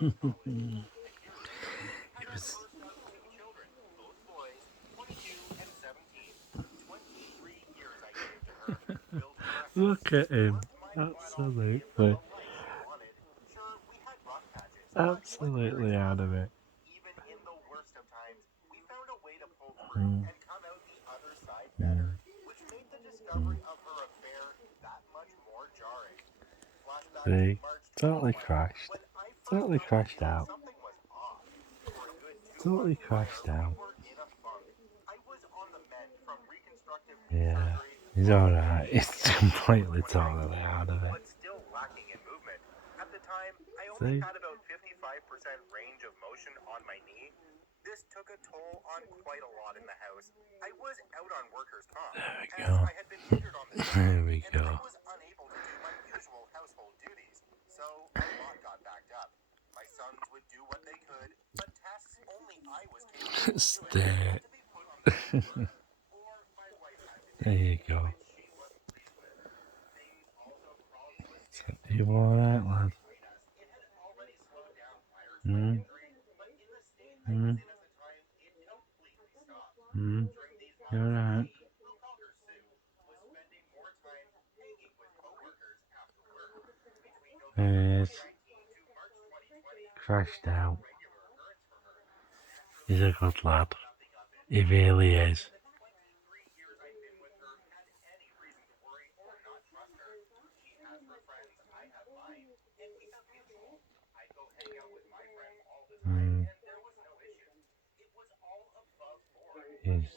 It was. Look at him. Absolutely. Absolutely out of it. Mm. Mm. See? Totally crashed. Totally crashed out. Totally crashed out. Yeah. He's alright. He's completely totally out of it. See? There we go. There we go. Stay. There you go. You alright, lad? Mm? Mm? Mm? You alright? There he is. Crashed out. He's a good lad. He really is. Mm. He's...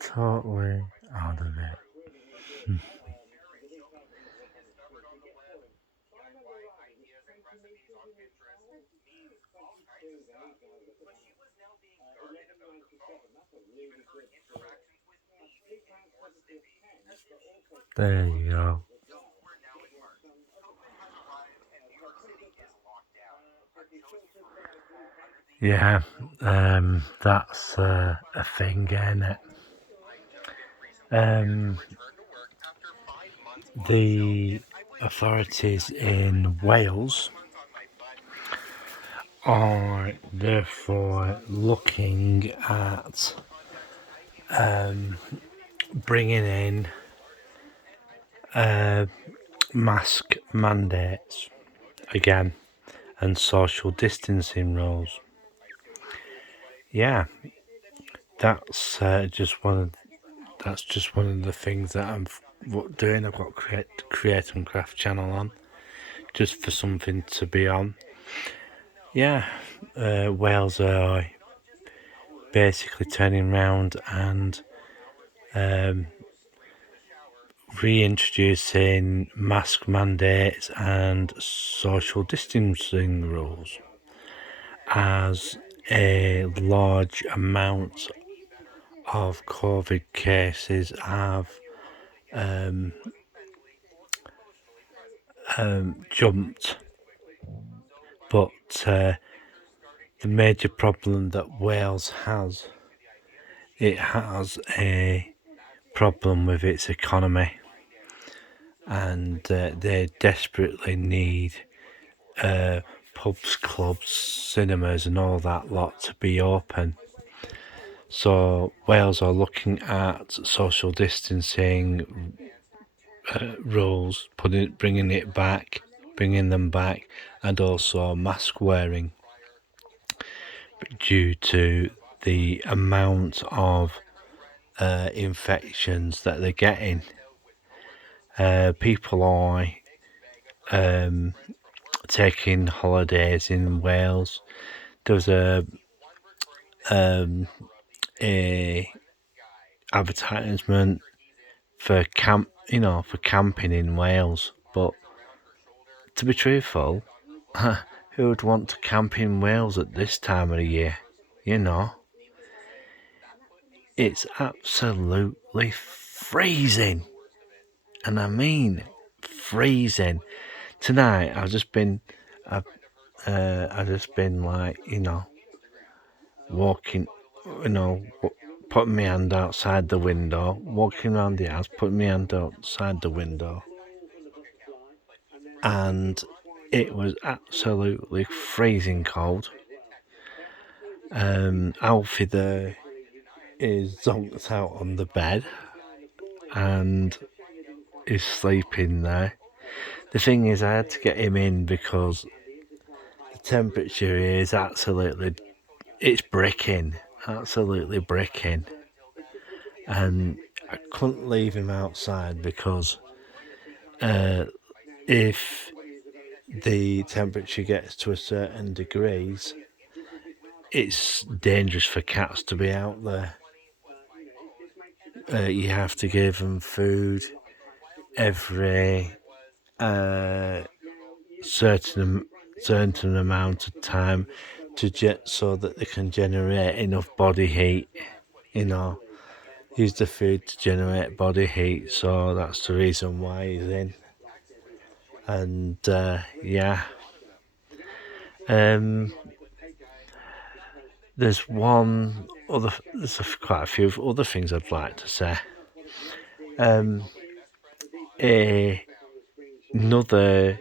totally out of it. There you go. Yeah, that's a thing, ain't it? The authorities in Wales are therefore looking at bringing in mask mandates again and social distancing rules. Yeah, that's just one of the things that I'm doing. I've got create and craft channel on just for something to be on. Yeah, Wales are basically turning around and reintroducing mask mandates and social distancing rules as a large amount of COVID cases have jumped. But the major problem that Wales has, it has a problem with its economy, and they desperately need pubs, clubs, cinemas and all that lot to be open. So Wales are looking at social distancing rules, bringing them back, and also mask wearing, due to the amount of infections that they're getting. People are taking holidays in Wales. There was a advertisement for camping in Wales, but to be truthful, who would want to camp in Wales at this time of the year? It's absolutely freezing, and I mean freezing. tonight I've just been like, walking, putting my hand outside the window, walking around the house, putting my hand outside the window, and it was absolutely freezing cold. Alfie there is zonked out on the bed and is sleeping there. The thing is, I had to get him in because the temperature is it's bricking, absolutely bricking. And I couldn't leave him outside because if the temperature gets to a certain degrees, it's dangerous for cats to be out there. You have to give them food every certain amount of time so that they can generate enough body heat. Use the food to generate body heat. So that's the reason why he's in. And yeah. There's quite a few other things I'd like to say. Another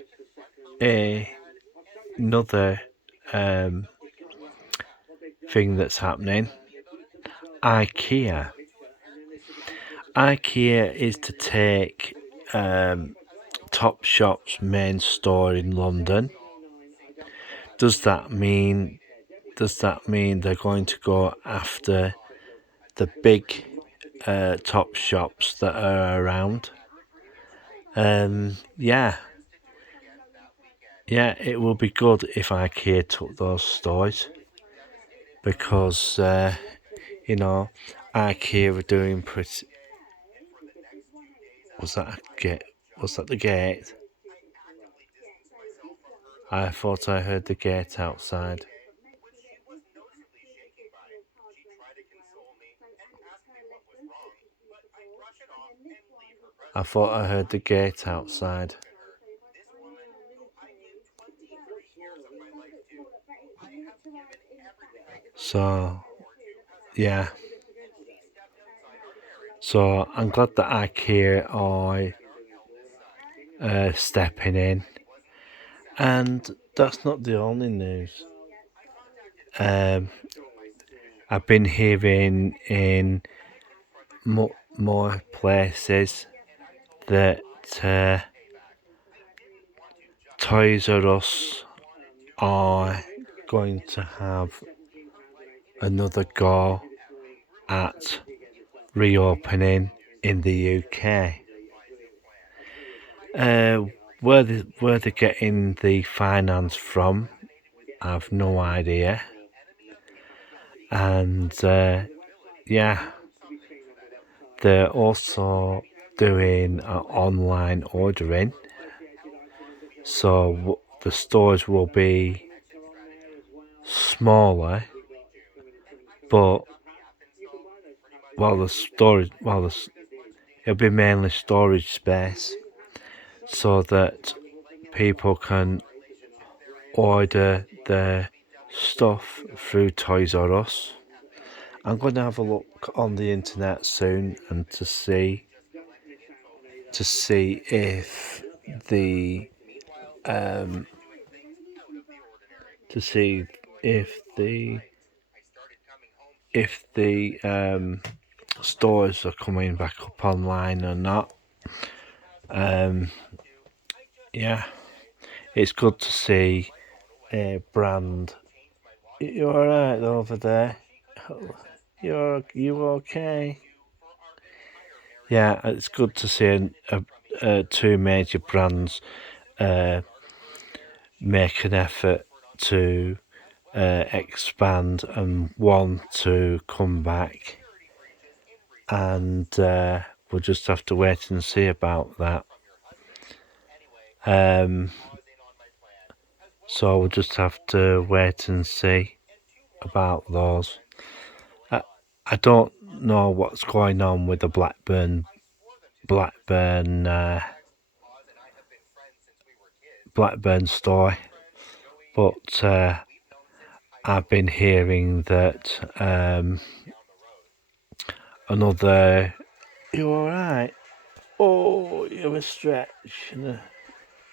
thing that's happening. IKEA is to take Topshop's main store in London. Does that mean they're going to go after the big top shops that are around? Yeah, it will be good if IKEA took those stores because IKEA are doing pretty. Was that the gate? I thought I heard the gate outside. I thought I heard the gate outside. So, yeah. So I'm glad that IKEA are stepping in. And that's not the only news. I've been hearing in more places that Toys R Us are going to have another go at reopening in the UK. Where they're getting the finance from, I've no idea. And yeah, they're also doing online ordering, so the stores will be smaller, but it'll be mainly storage space, so that people can order their stuff through Toys R Us. I'm going to have a look on the internet soon and to see if the stores are coming back up online or not. Yeah, it's good to see a brand. You alright over there? You okay? Yeah, it's good to see two major brands make an effort to expand and want to come back, and we'll just have to wait and see about that. So we'll just have to wait and see about those. I don't know what's going on with the Blackburn Blackburn story, but I've been hearing that another. You alright? Oh, you have a stretch.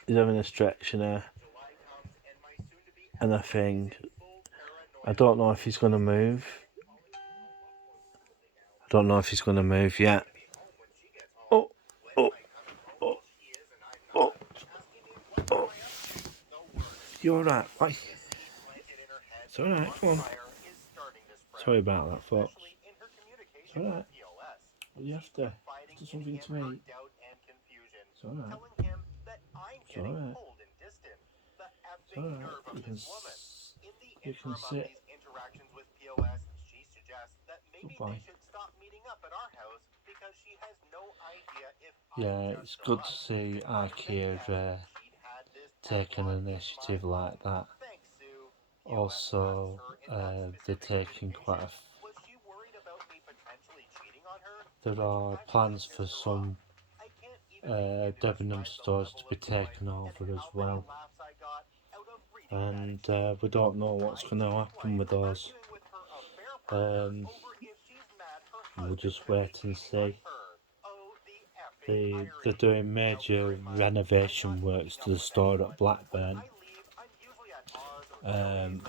He's having a stretch and a thing. I don't know if he's going to move. I don't know if he's going to move yet. Oh, oh, oh, oh, oh. You alright? Why? It's alright, come on. Sorry about that, folks. It's alright. You have to do something to me. It's alright. It's alright. It's alright. You can sit. Goodbye. Yeah, it's good to see IKEA taking an initiative like that. Also, they're taking there are plans for some Debenham stores to be taken over as well, and we don't know what's going to happen with those. We'll just wait and see. They're doing major renovation works to the store at Blackburn.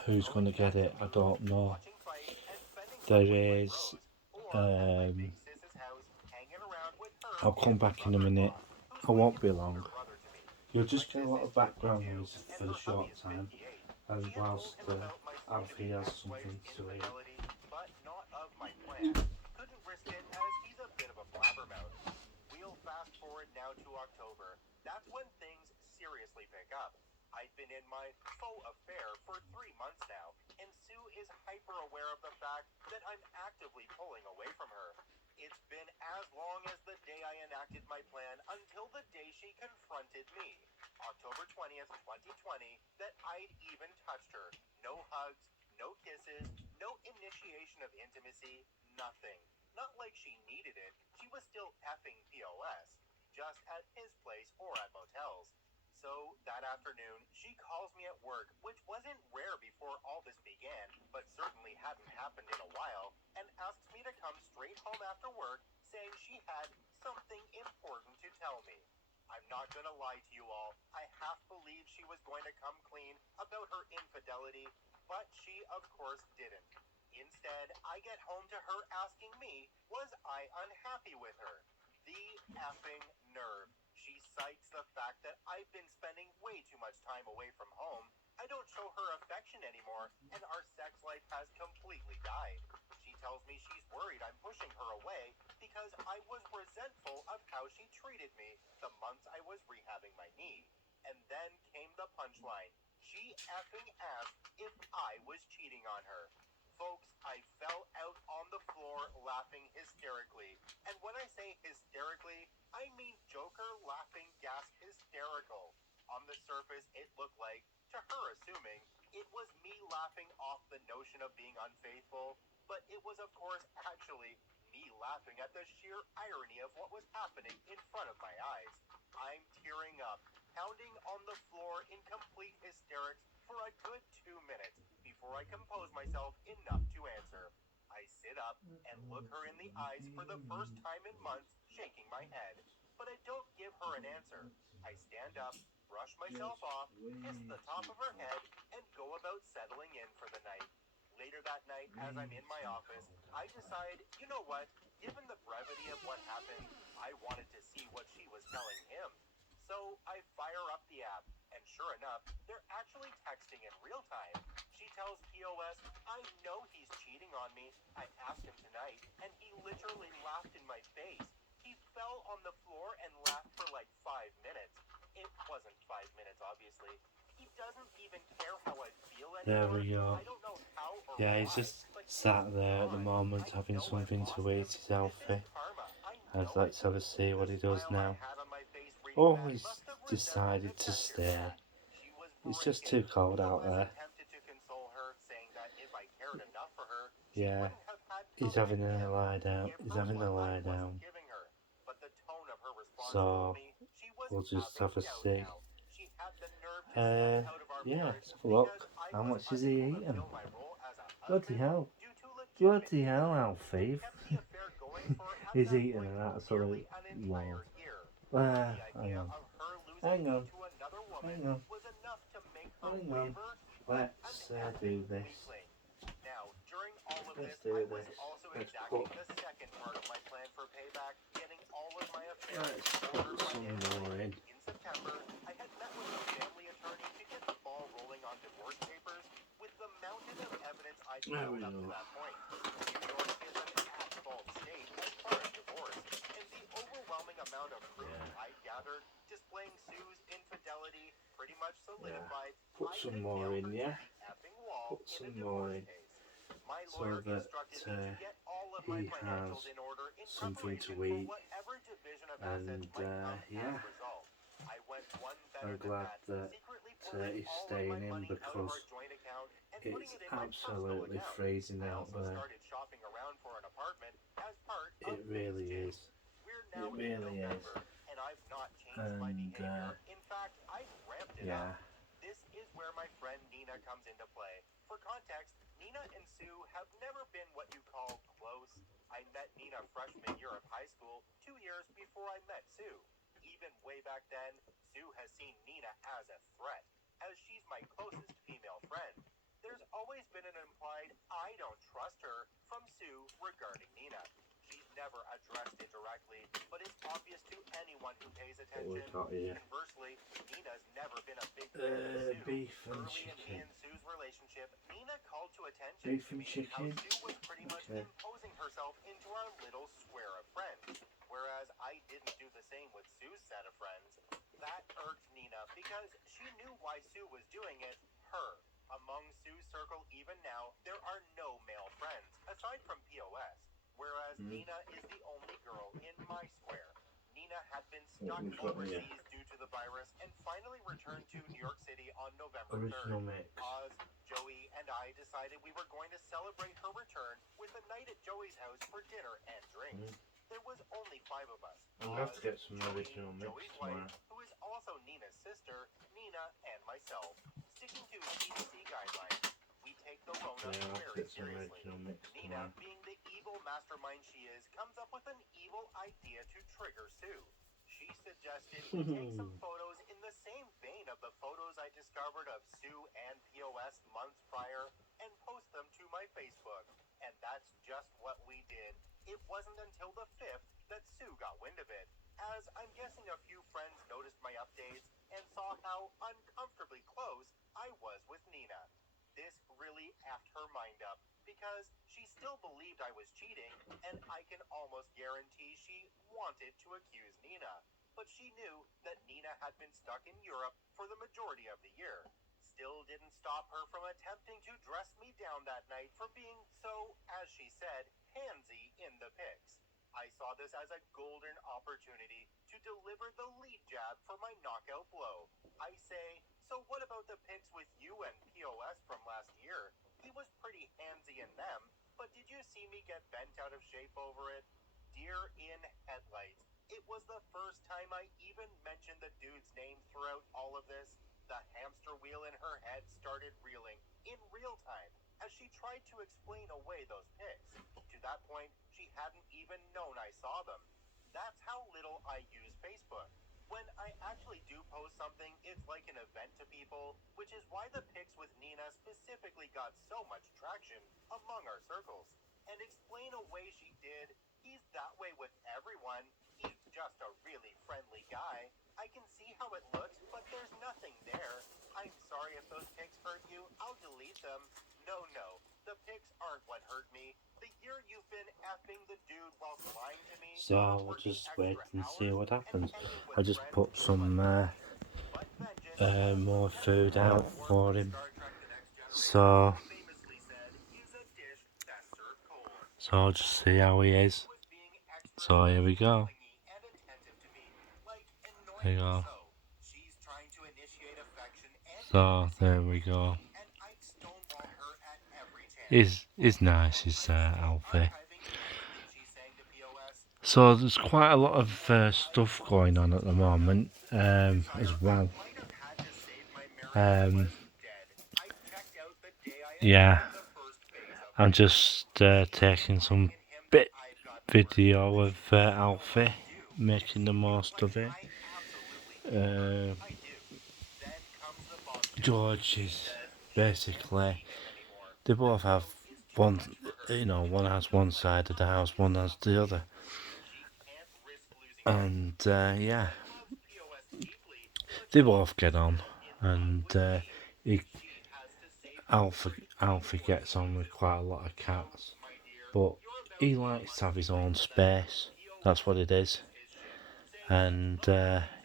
Who's going to get it? I don't know. There is. I'll come back in a minute. I won't be long. You'll just get a lot of background noise for a short time, and whilst Alfie has something to eat. Couldn't risk it as he's a bit of a blabbermouth. We'll fast forward now to October. That's when things seriously pick up. I've been in my faux affair for 3 months now, and Sue is hyper aware of the fact that I'm actively pulling away from her. It's been as long as the day I enacted my plan until the day she confronted me, October 20th, 2020, that I'd even touched her. No hugs, no kisses, no initiation of intimacy, nothing. Not like she needed it, she was still effing POS, just at his place or at motels. So that afternoon, she calls me at work, which wasn't rare before all this began, but certainly hadn't happened in a while, and asks me to come straight home after work, saying she had something important to tell me. I'm not gonna lie to you all, I half believed she was going to come clean about her infidelity, but she of course didn't. Instead, I get home to her asking me, was I unhappy with her? The effing nerve. She cites the fact that I've been spending way too much time away from home, I don't show her affection anymore, and our sex life has completely died. She tells me she's worried I'm pushing her away because I was resentful of how she treated me the months I was rehabbing my knee. And then came the punchline. She effing asked if I was cheating on her. Folks, I fell out on the floor laughing hysterically. And when I say hysterically, I mean Joker laughing gas hysterical. On the surface, it looked like, to her assuming, it was me laughing off the notion of being unfaithful, but it was of course actually me laughing at the sheer irony of what was happening in front of my eyes. I'm tearing up, pounding on the floor in complete hysterics for a good 2 minutes before I compose myself enough to answer. I sit up and look her in the eyes for the first time in months, shaking my head. But I don't give her an answer. I stand up, brush myself off, kiss the top of her head, and go about settling in for the night. Later that night, as I'm in my office, I decide, you know what, given the brevity of what happened, I wanted to see what she was telling him. So I fire up the app, and sure enough, they're actually texting in real time. She tells POS, I know he's cheating on me. I asked him tonight, and he literally laughed in my face. He fell on the floor and laughed for like 5 minutes. It wasn't 5 minutes, obviously. He doesn't even care how I feel anymore. There we go. I don't know how or yeah, he's just sat there at the moment having something to eat, his Alfie. Let's have a see what he does now. Oh, he's decided to stay. It's just too cold out there. Yeah, he's having a lie down. He's having a lie down. So we'll just have a see. Yeah, let's have a look. How much is he eating? Bloody hell. Bloody hell, Alfie. He's eating an absolute load. Hang on. Hang on. Hang on. Hang on. Let's do this. Let's do this. Let's put some more in. There we go. Yeah. Put some more in, yeah? Put some more in. So that he has something to eat. And yeah, I'm glad that he's staying in because it's absolutely freezing out there. It really is. It really is. And yeah. What we got here? Beef and chicken. Beef and chicken. Okay. What we've got here? Original mix. I'll have to get some original mix tomorrow. Yeah, I'll have to get some original mix tomorrow. So we'll just wait and see what happens. I just put some more food out for him. So I'll just see how he is. So here we go. There you go. So there we go. He's nice, his Alfie. So there's quite a lot of stuff going on at the moment as well. Um, yeah, I'm just taking some bit video of Alfie making the most of it. George is basically, they both have one, one has one side of the house, one has the other, and yeah, they both get on, and he, Alfie gets on with quite a lot of cats, but he likes to have his own space. That's what it is, and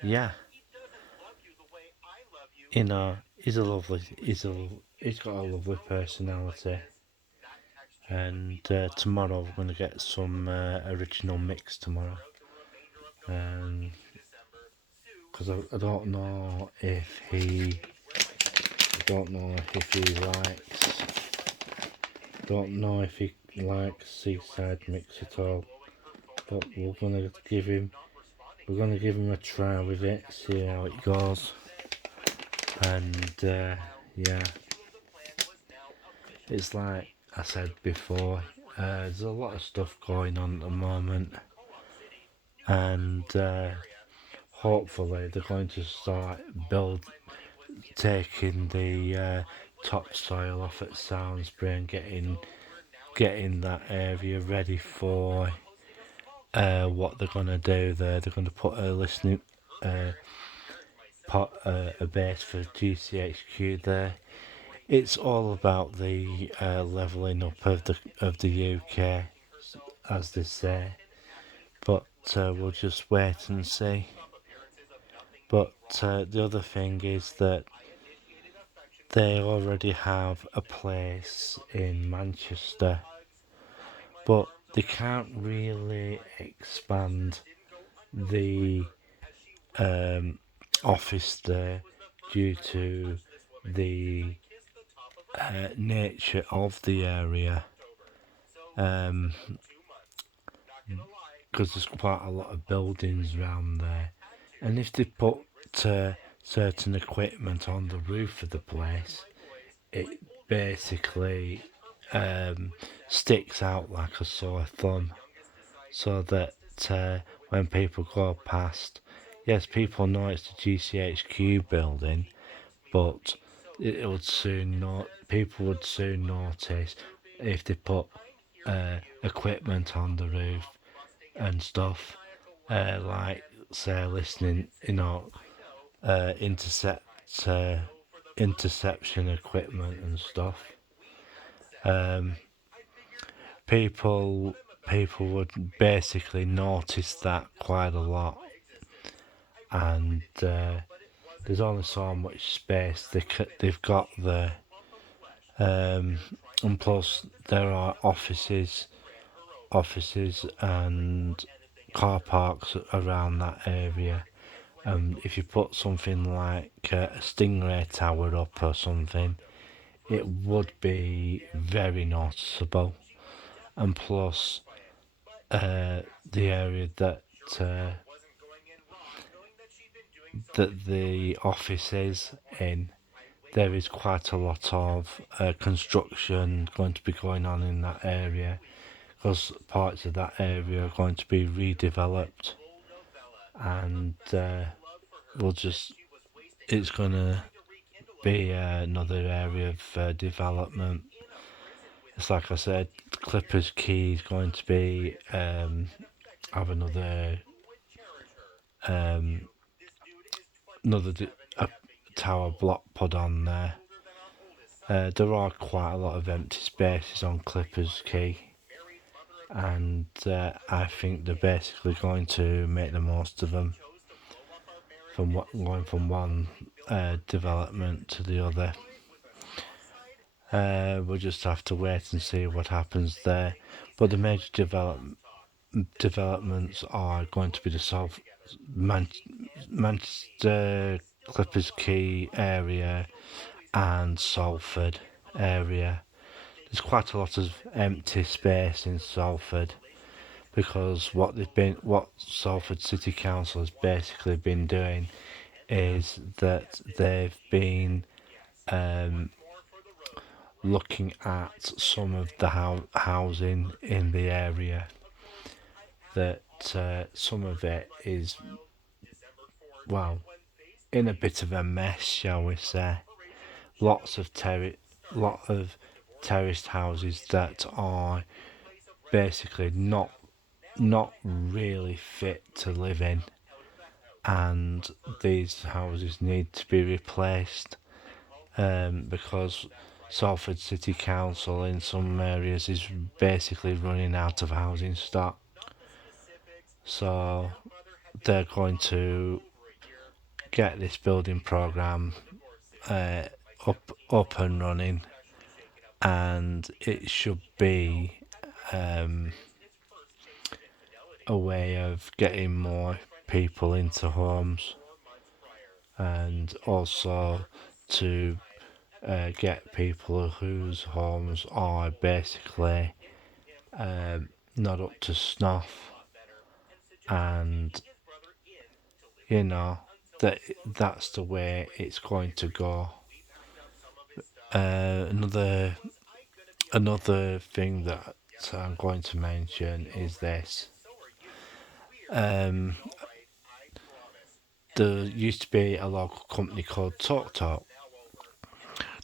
yeah, he's got a lovely personality. And tomorrow we're going to get some original mix tomorrow, because I don't know if he likes Seaside Mix at all, but we're gonna give him a try with it, see how it goes, and yeah, it's like I said before, there's a lot of stuff going on at the moment, and hopefully they're going to start taking the topsoil off at Soundsbury and getting that area ready for what they're going to do there. They're going to put a listening a base for GCHQ there. It's all about the levelling up of the UK, as they say. But we'll just wait and see. But the other thing is that they already have a place in Manchester, but they can't really expand the office there due to the nature of the area, because there's quite a lot of buildings around there, and if they put certain equipment on the roof of the place, it basically sticks out like a sore thumb, so that when people go past, yes, people know it's the GCHQ building, but people would soon notice if they put equipment on the roof and stuff, like say listening, interception equipment and stuff. People would basically notice that quite a lot, and there's only so much space they've got there, and plus there are offices and car parks around that area. If you put something like a Stingray tower up or something, it would be very noticeable. And plus, the area that the office is in, there is quite a lot of construction going to be going on in that area, because parts of that area are going to be redeveloped, and it's going to be another area of development. It's like I said, Clippers Quay is going to be have another tower block put on there. There are quite a lot of empty spaces on Clippers Quay, and I think they're basically going to make the most of them, going from one development to the other. We'll just have to wait and see what happens there. But the major developments are going to be the Manchester Clippers Quay area and Salford area. There's quite a lot of empty space in Salford, because what Salford City Council has basically been doing is that they've been looking at some of the housing in the area, that some of it is, well, in a bit of a mess, shall we say. Lots of terraced houses that are basically not really fit to live in, and these houses need to be replaced, because Salford City Council in some areas is basically running out of housing stock. So they're going to get this building programme up and running, and it should be a way of getting more people into homes, and also to get people whose homes are basically not up to snuff, and that's the way it's going to go. Another thing that I'm going to mention is this. There used to be a local company called TalkTalk.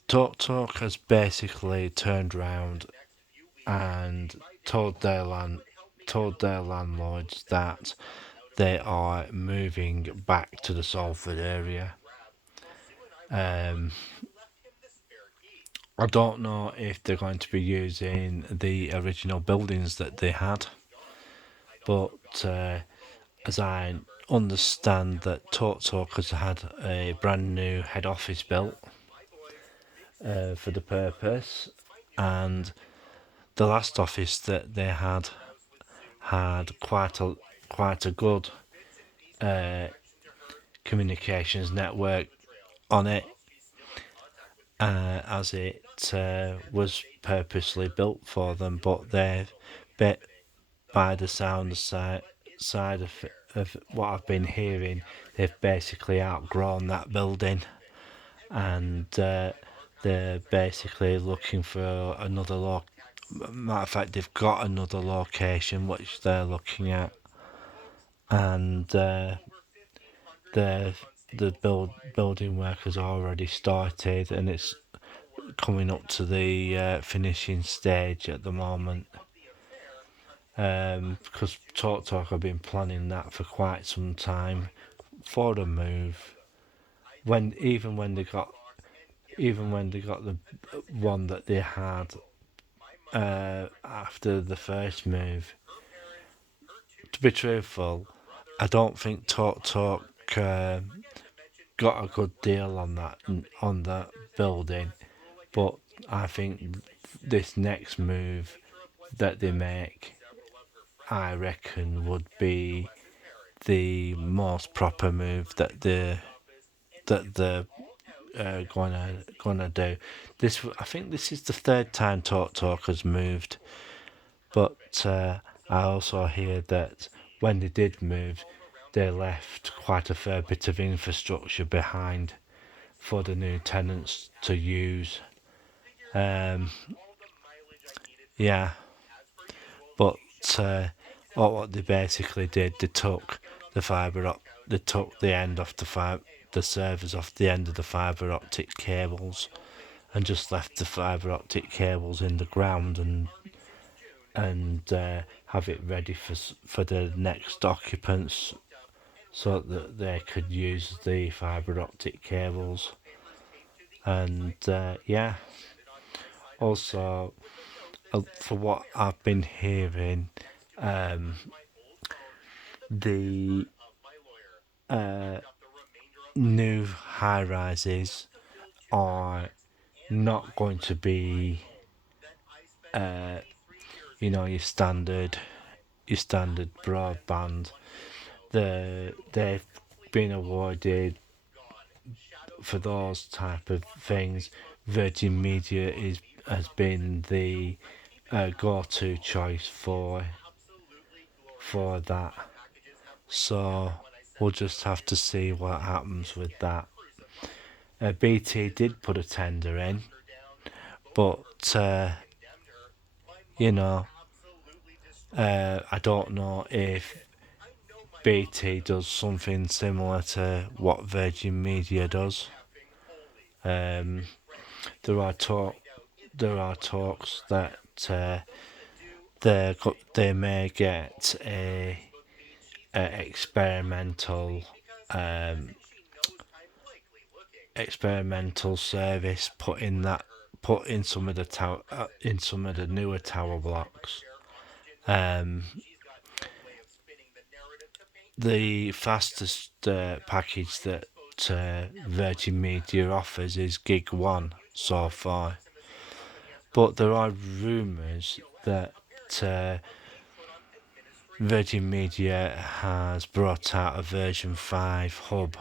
TalkTalk has basically turned around and told their landlords that they are moving back to the Salford area. I don't know if they're going to be using the original buildings that they had, but as I understand that TalkTalk has had a brand new head office built for the purpose, and the last office that they had quite a good communications network on it, as it was purposely built for them, but they've bit by the side of what I've been hearing, they've basically outgrown that building, and they're basically looking for another matter of fact, they've got another location which they're looking at, and the building work has already started, and it's coming up to the finishing stage at the moment. Because TalkTalk have been planning that for quite some time for a move. Even when they got the one that they had after the first move. To be truthful, I don't think TalkTalk got a good deal on that building, but I think this next move that they make, I reckon, would be the most proper move that they're gonna do. I think this is the third time TalkTalk has moved, but I also hear that when they did move, they left quite a fair bit of infrastructure behind for the new tenants to use. Yeah, but what they basically did, they took the end off the servers off the end of the fibre optic cables, and just left the fibre optic cables in the ground, and have it ready for the next occupants, so that they could use the fibre optic cables. And yeah, also for what I've been hearing, the new high rises are not going to be your standard broadband. They've been awarded for those type of things. Virgin Media has been the go-to choice for that. So we'll just have to see what happens with that. BT did put a tender in, but you know, I don't know if BT does something similar to what Virgin Media does. There are talks that they may get a experimental service put in some of the newer tower blocks. The fastest package that Virgin Media offers is Gig 1 so far, but there are rumours that Virgin Media has brought out a version 5 hub,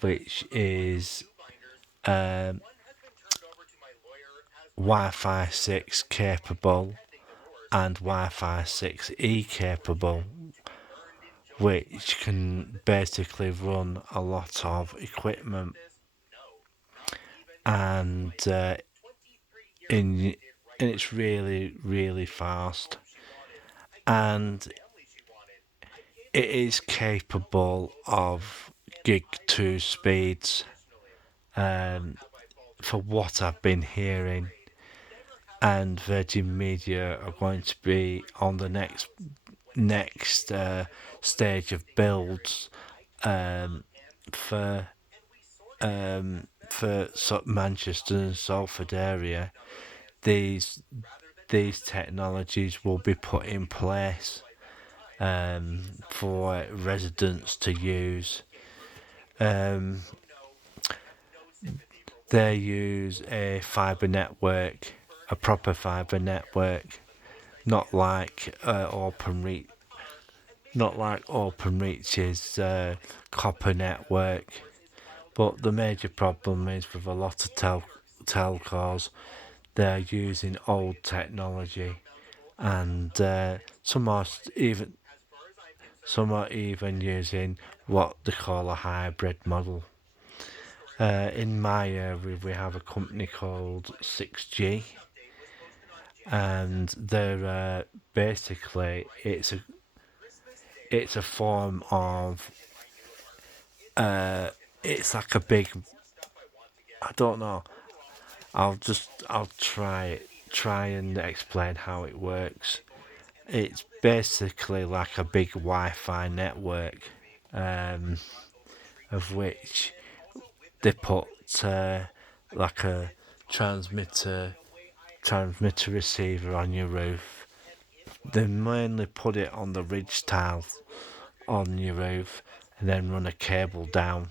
which is Wi-Fi 6 capable and Wi-Fi 6E capable, which can basically run a lot of equipment, and it's really fast, and it is capable of Gig 2 speeds, for what I've been hearing. And Virgin Media are going to be on the next stage of builds for Manchester and Salford area. These technologies will be put in place for residents to use. They use a fibre network, a proper fibre network, not like OpenReach's copper network. But the major problem is with a lot of telcos, they're using old technology, and some are even using what they call a hybrid model. In my area, we have a company called 6G, and they're basically it's a form of it's like a big, I don't know. I'll try and explain how it works. It's basically like a big Wi-Fi network, of which they put like a transmitter receiver on your roof. They mainly put it on the ridge tiles on your roof, and then run a cable down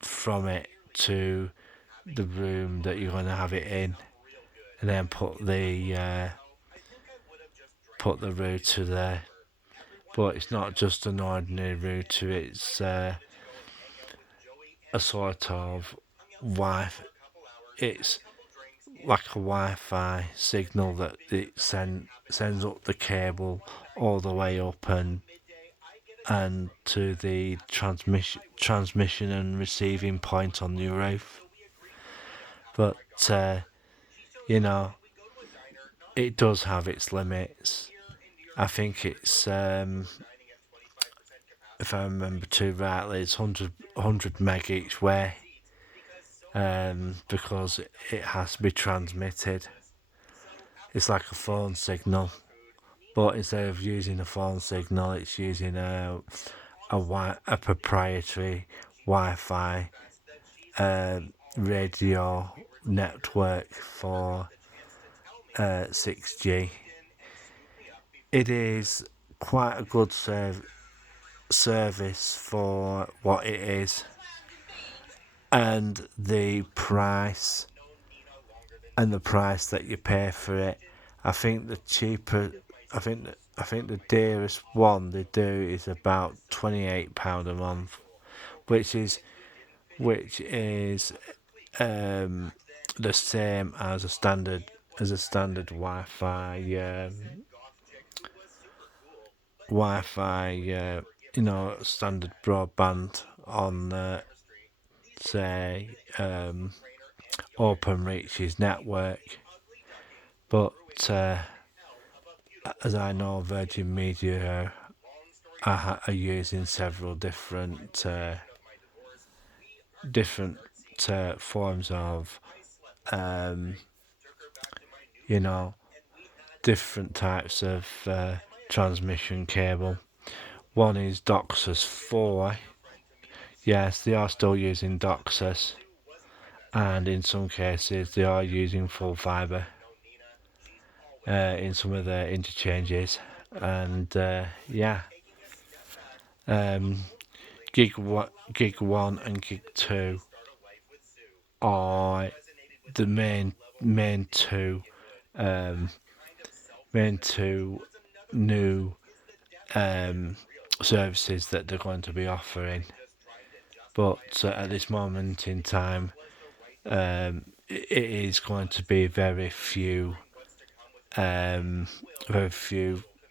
from it to the room that you're going to have it in, and then put the router there. But it's not just an ordinary router, it's a sort of it's like a Wi-Fi signal that it sends up the cable all the way up and to the transmission and receiving point on your roof. But it does have its limits. I think it's if I remember too rightly, it's 100 meg each way, because it has to be transmitted. It's like a phone signal, but instead of using a phone signal, it's using a proprietary Wi-Fi radio network for 6G. It is quite a good service for what it is, and the price that you pay for it. I think the dearest one they do is about £28 a month, which is the same as a standard Wi-Fi standard broadband on say Openreach's network, but as I know, Virgin Media are using several different forms of you know, different types of transmission cable. One is DOCSIS 4. Yes, they are still using DOCSIS, and in some cases they are using full fibre in some of their interchanges. And yeah, Gig 1 and Gig 2 are the main two new services that they're going to be offering. But at this moment in time, it is going to be very few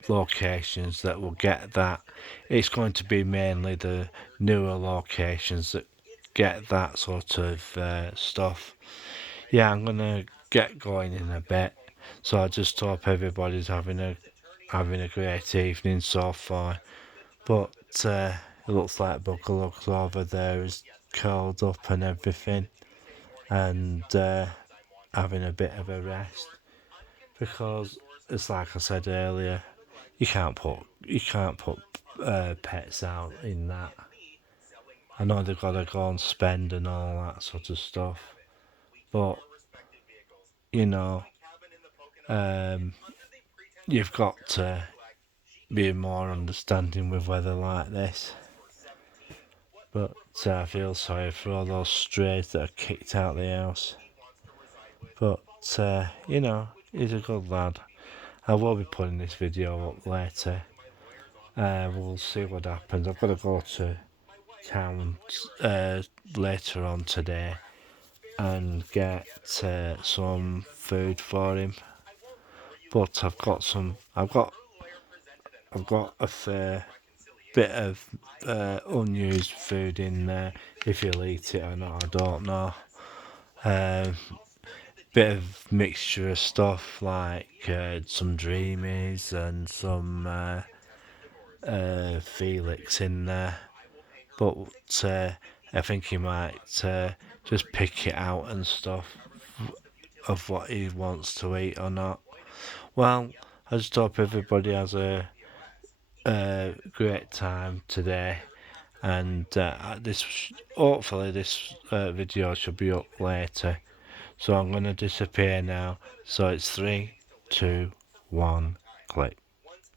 locations that will get that. It's going to be mainly the newer locations that get that sort of stuff. Yeah, I'm gonna get going in a bit, so I just hope everybody's having a great evening so far. But it looks like Bugalugs over there is curled up and everything, and having a bit of a rest, because it's like I said earlier, you can't put pets out in that. I know they've got to go and spend and all that sort of stuff, but you know, you've got to be more understanding with weather like this. But I feel sorry for all those strays that are kicked out the house. But you know, he's a good lad. I will be putting this video up later. We'll see what happens. I've got to go to town later on today and get some food for him. But I've got a fair bit of unused food in there. If he'll eat it or not, I don't know. Bit of mixture of stuff like some Dreamies and some Felix in there, but I think he might just pick it out and stuff of what he wants to eat or not. Well, I just hope everybody has a great time today, and hopefully this video should be up later. So I'm going to disappear now. So it's 3, 2, 1, click.